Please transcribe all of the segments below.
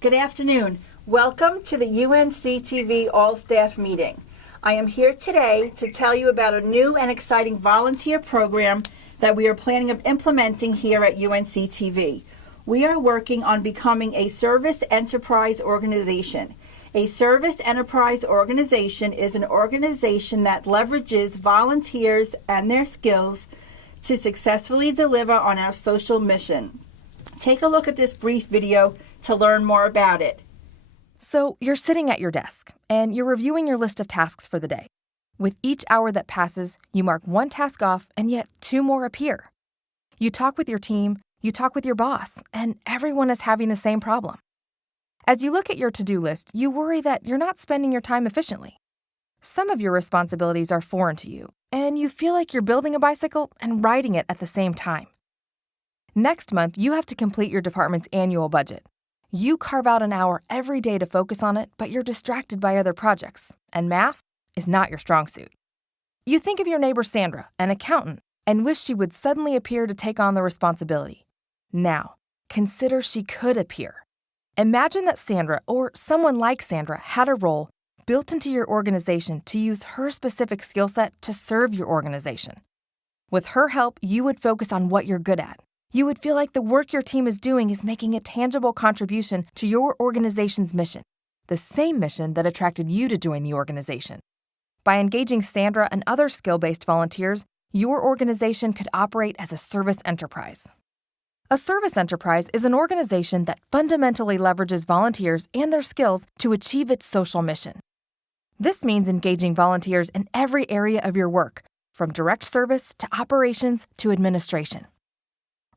Good afternoon. Welcome to the UNCTV All-Staff Meeting. I am here today to tell you about a new and exciting volunteer program that we are planning on implementing here at UNCTV. We are working on becoming a service enterprise organization. A service enterprise organization is an organization that leverages volunteers and their skills to successfully deliver on our social mission. Take a look at this brief video to learn more about it. So you're sitting at your desk, and you're reviewing your list of tasks for the day. With each hour that passes, you mark one task off, and yet two more appear. You talk with your team, you talk with your boss, and everyone is having the same problem. As you look at your to-do list, you worry that you're not spending your time efficiently. Some of your responsibilities are foreign to you, and you feel like you're building a bicycle and riding it at the same time. Next month, you have to complete your department's annual budget. You carve out an hour every day to focus on it, but you're distracted by other projects, and math is not your strong suit. You think of your neighbor Sandra, an accountant, and wish she would suddenly appear to take on the responsibility. Now, consider she could appear. Imagine that Sandra, or someone like Sandra, had a role built into your organization to use her specific skill set to serve your organization. With her help, you would focus on what you're good at. You would feel like the work your team is doing is making a tangible contribution to your organization's mission, the same mission that attracted you to join the organization. By engaging Sandra and other skill-based volunteers, your organization could operate as a service enterprise. A service enterprise is an organization that fundamentally leverages volunteers and their skills to achieve its social mission. This means engaging volunteers in every area of your work, from direct service to operations to administration.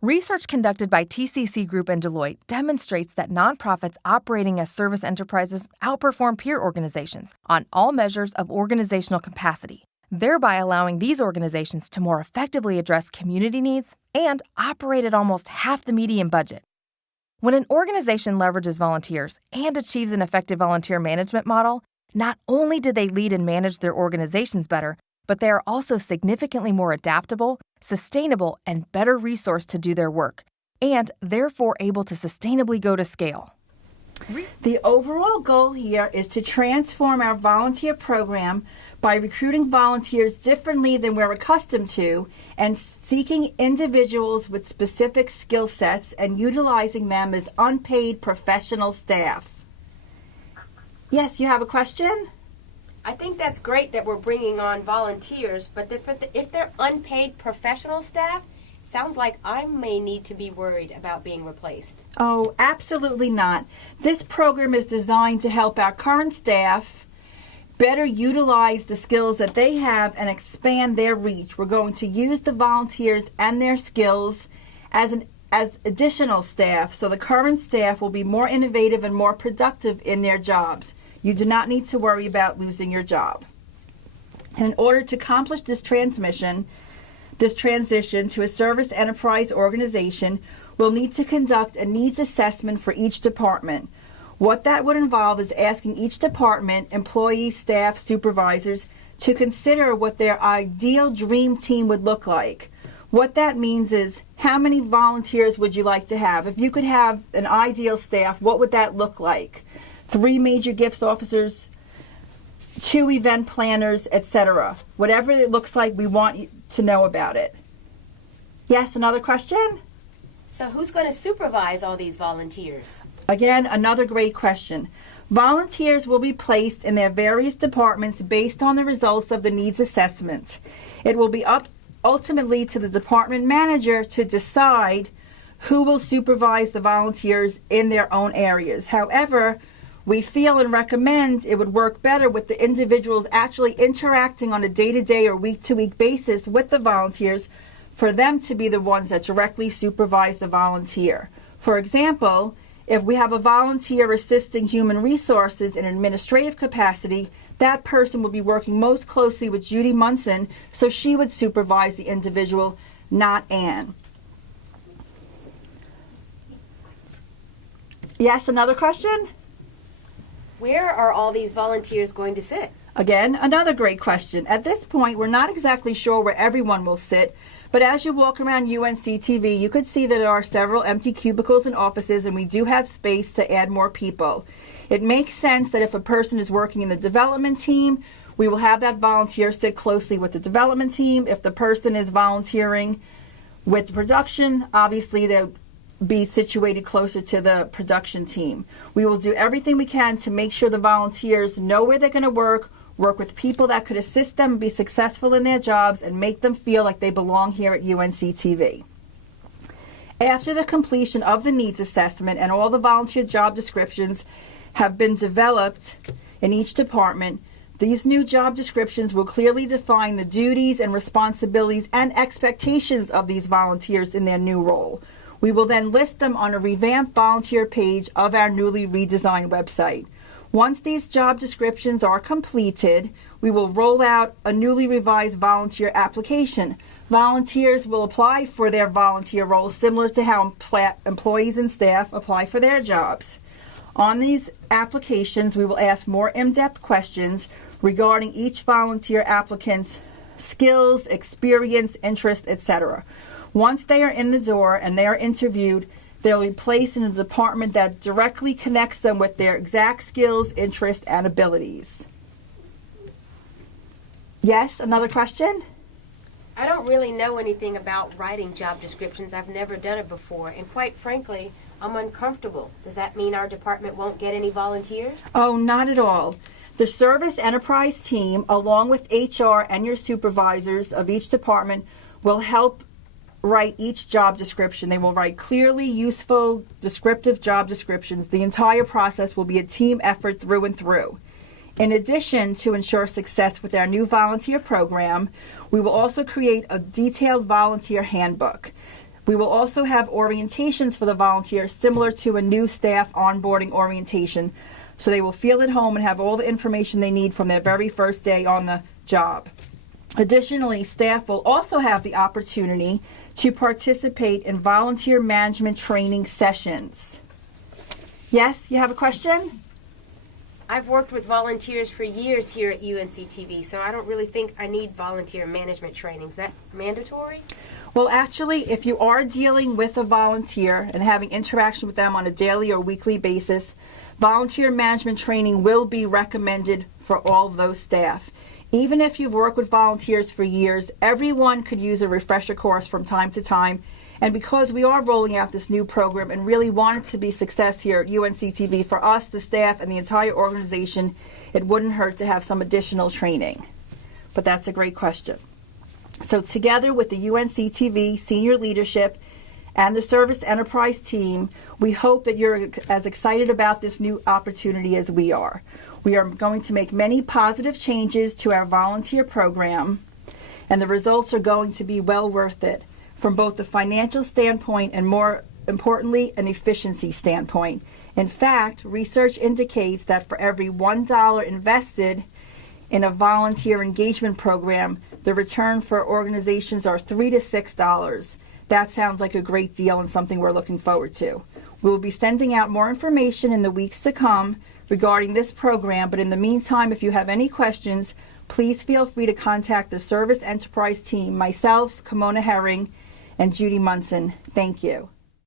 Research conducted by TCC Group and Deloitte demonstrates that nonprofits operating as service enterprises outperform peer organizations on all measures of organizational capacity, thereby allowing these organizations to more effectively address community needs and operate at almost half the median budget. When an organization leverages volunteers and achieves an effective volunteer management model, not only do they lead and manage their organizations better, but they are also significantly more adaptable, sustainable, and better resourced to do their work, and therefore able to sustainably go to scale. The overall goal here is to transform our volunteer program by recruiting volunteers differently than we're accustomed to and seeking individuals with specific skill sets and utilizing them as unpaid professional staff. Yes, you have a question? I think that's great that we're bringing on volunteers, but if they're unpaid professional staff, it sounds like I may need to be worried about being replaced. Oh, absolutely not. This program is designed to help our current staff better utilize the skills that they have and expand their reach. We're going to use the volunteers and their skills as additional staff, so the current staff will be more innovative and more productive in their jobs. You do not need to worry about losing your job. And in order to accomplish this transition to a service enterprise organization, we'll need to conduct a needs assessment for each department. What that would involve is asking each department, employees, staff, supervisors, to consider what their ideal dream team would look like. What that means is, how many volunteers would you like to have? If you could have an ideal staff, what would that look like? 3 major gifts officers, 2 event planners, etc. Whatever it looks like, we want you to know about it. Yes, another question? So who's going to supervise all these volunteers? Again, another great question. Volunteers will be placed in their various departments based on the results of the needs assessment. It will be up ultimately to the department manager to decide who will supervise the volunteers in their own areas. However, we feel and recommend it would work better with the individuals actually interacting on a day-to-day or week-to-week basis with the volunteers for them to be the ones that directly supervise the volunteer. For example, if we have a volunteer assisting human resources in an administrative capacity, that person would be working most closely with Judy Munson, so she would supervise the individual, not Anne. Yes, another question? Where are all these volunteers going to sit? Again, another great question. At this point, we're not exactly sure where everyone will sit, But as you walk around UNC TV, you could see that there are several empty cubicles and offices, and we do have space to add more people. It makes sense that if a person is working in the development team, we will have that volunteer sit closely with the development team. If the person is volunteering with the production, obviously they'll be situated closer to the production team. We will do everything we can to make sure the volunteers know where they're going to work with people that could assist them be successful in their jobs, and make them feel like they belong here at UNC TV. After the completion of the needs assessment and all the volunteer job descriptions have been developed in each department, these new job descriptions will clearly define the duties and responsibilities and expectations of these volunteers in their new role. We will then list them on a revamped volunteer page of our newly redesigned website. Once these job descriptions are completed, we will roll out a newly revised volunteer application. Volunteers will apply for their volunteer roles similar to how employees and staff apply for their jobs. On these applications, we will ask more in-depth questions regarding each volunteer applicant's skills, experience, interest, etc. Once they are in the door and they are interviewed, they'll be placed in a department that directly connects them with their exact skills, interests, and abilities. Yes, another question? I don't really know anything about writing job descriptions. I've never done it before, and quite frankly, I'm uncomfortable. Does that mean our department won't get any volunteers? Oh, not at all. The Service Enterprise team, along with HR and your supervisors of each department, will help write each job description. They will write clearly, useful, descriptive job descriptions. The entire process will be a team effort through and through. In addition, to ensure success with our new volunteer program, we will also create a detailed volunteer handbook. We will also have orientations for the volunteers similar to a new staff onboarding orientation, so they will feel at home and have all the information they need from their very first day on the job. Additionally, staff will also have the opportunity to participate in volunteer management training sessions. Yes, you have a question? I've worked with volunteers for years here at UNC TV, so I don't really think I need volunteer management training. Is that mandatory? Well, actually, if you are dealing with a volunteer and having interaction with them on a daily or weekly basis, volunteer management training will be recommended for all of those staff. Even if you've worked with volunteers for years, everyone could use a refresher course from time to time. And because we are rolling out this new program and really want it to be success here at UNC TV, for us, the staff, and the entire organization, it wouldn't hurt to have some additional training. But that's a great question. So together with the UNC TV senior leadership and the Service Enterprise team, we hope that you're as excited about this new opportunity as we are. We are going to make many positive changes to our volunteer program, and the results are going to be well worth it from both the financial standpoint and, more importantly, an efficiency standpoint. In fact, research indicates that for every $1 invested in a volunteer engagement program, the return for organizations are $3 to $6. That sounds like a great deal and something we're looking forward to. We'll be sending out more information in the weeks to come regarding this program, but in the meantime, if you have any questions, please feel free to contact the Service Enterprise team, myself, Kimona Herring, and Judy Munson. Thank you.